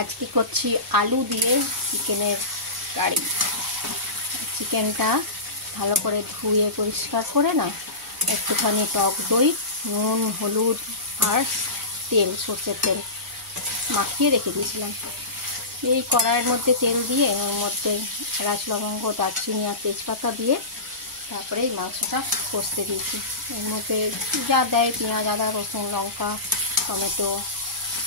আজকে করছি আলু দিয়ে চিকেনের কারি। চিকেনটা ভালো করে ধুয়ে পরিষ্কার করে না একটুখানি টক দই, নুন, হলুদ আর তেল, সর্ষের তেল মাখিয়ে রেখে দিয়েছিলাম। এই কড়াইয়ের মধ্যে তেল দিয়ে ওর মধ্যে এলাচ, লবঙ্গ, দারচিনি আর তেজপাতা দিয়ে তারপরে এই মাংসটা কষতে দিয়েছি। এর মধ্যে যা দেয় পেঁয়াজ, আদা, রসুন, লঙ্কা, টমেটো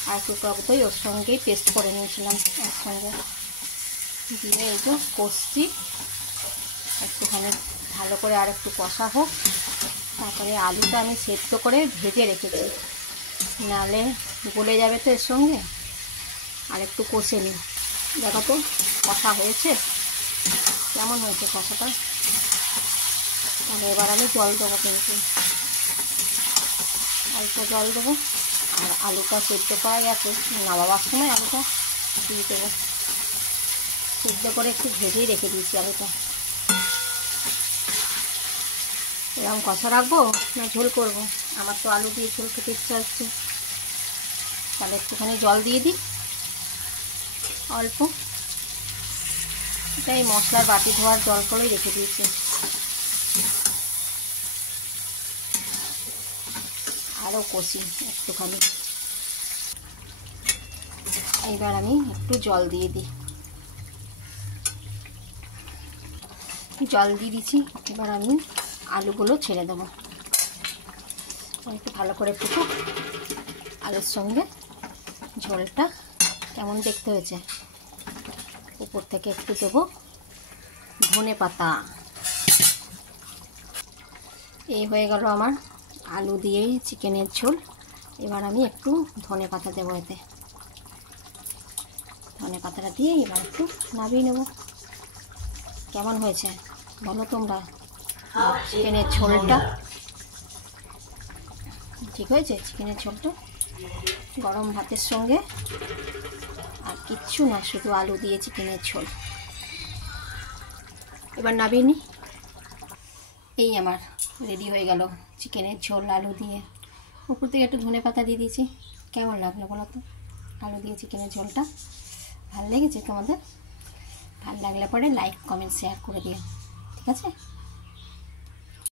আর একটু টক দই ওর সঙ্গেই পেস্ট করে নিয়েছিলাম একসঙ্গে দিয়ে এই যে কষছি। একটুখানি ভালো করে আর একটু কষা হোক। তারপরে আলুটা আমি সেদ্ধ করে ভেজে রেখেছি, নাহলে গলে যাবে তো এর সঙ্গে। আর একটু কষে নিই। দেখো তো কষা হয়েছে, কেমন হয়েছে কষাটা। তাহলে এবার আমি জল দেবো, কিন্তু অল্প জল দেবো। আর আলুটা সেদ্ধ করা গেছে, নামাবার সময় আলুটা দিয়ে দেবো। সেদ্ধ করে একটু ভেজেই রেখে দিয়েছি আলুটা। এরকম কষা রাখবো না ঝোল করবো? আমার তো আলু দিয়ে ঝোল খেতে ইচ্ছা হচ্ছে, তাহলে একটুখানি জল দিয়ে দিই অল্প। এটাই মশলার বাটি ধোয়ার জল করেই রেখে দিয়েছি। আরও কষি একটুখানি। এবার আমি একটু জল দিয়ে দিই। জল দিয়ে দিচ্ছি। এবার আমি আলুগুলো ছেড়ে দেবো। একটু ভালো করে ফুটুক। আলুর সঙ্গে ঝোলটা কেমন দেখতে হয়েছে। উপর থেকে একটু দেবো ধনে পাতা। এই হয়ে গেল আমার আলু দিয়ে চিকেনের ঝোল। এবার আমি একটু ধনে পাতা দেবো এতে। ধনে পাতাটা দিয়ে এবার একটু নামিয়ে নেব। কেমন হয়েছে বলো তোমরা? চিকেনের ঝোলটা ঠিক হয়েছে? চিকেনের ঝোলটা গরম ভাতের সঙ্গে আর কিচ্ছু না, শুধু আলু দিয়ে চিকেনের ঝোল। এবার নামিয়ে নিই। এই আমার রেডি হয়ে গেল চিকেনের ঝোল আলু দিয়ে। উপর থেকে একটু ধনে পাতা দিয়ে দিয়েছি। কেমন লাগলো বলো তো আলু দিয়ে চিকেনের ঝোলটা? ভালো লেগেছে তোমাদের? ভালো লাগলে পরে লাইক, কমেন্ট, শেয়ার করে দিও, ঠিক আছে?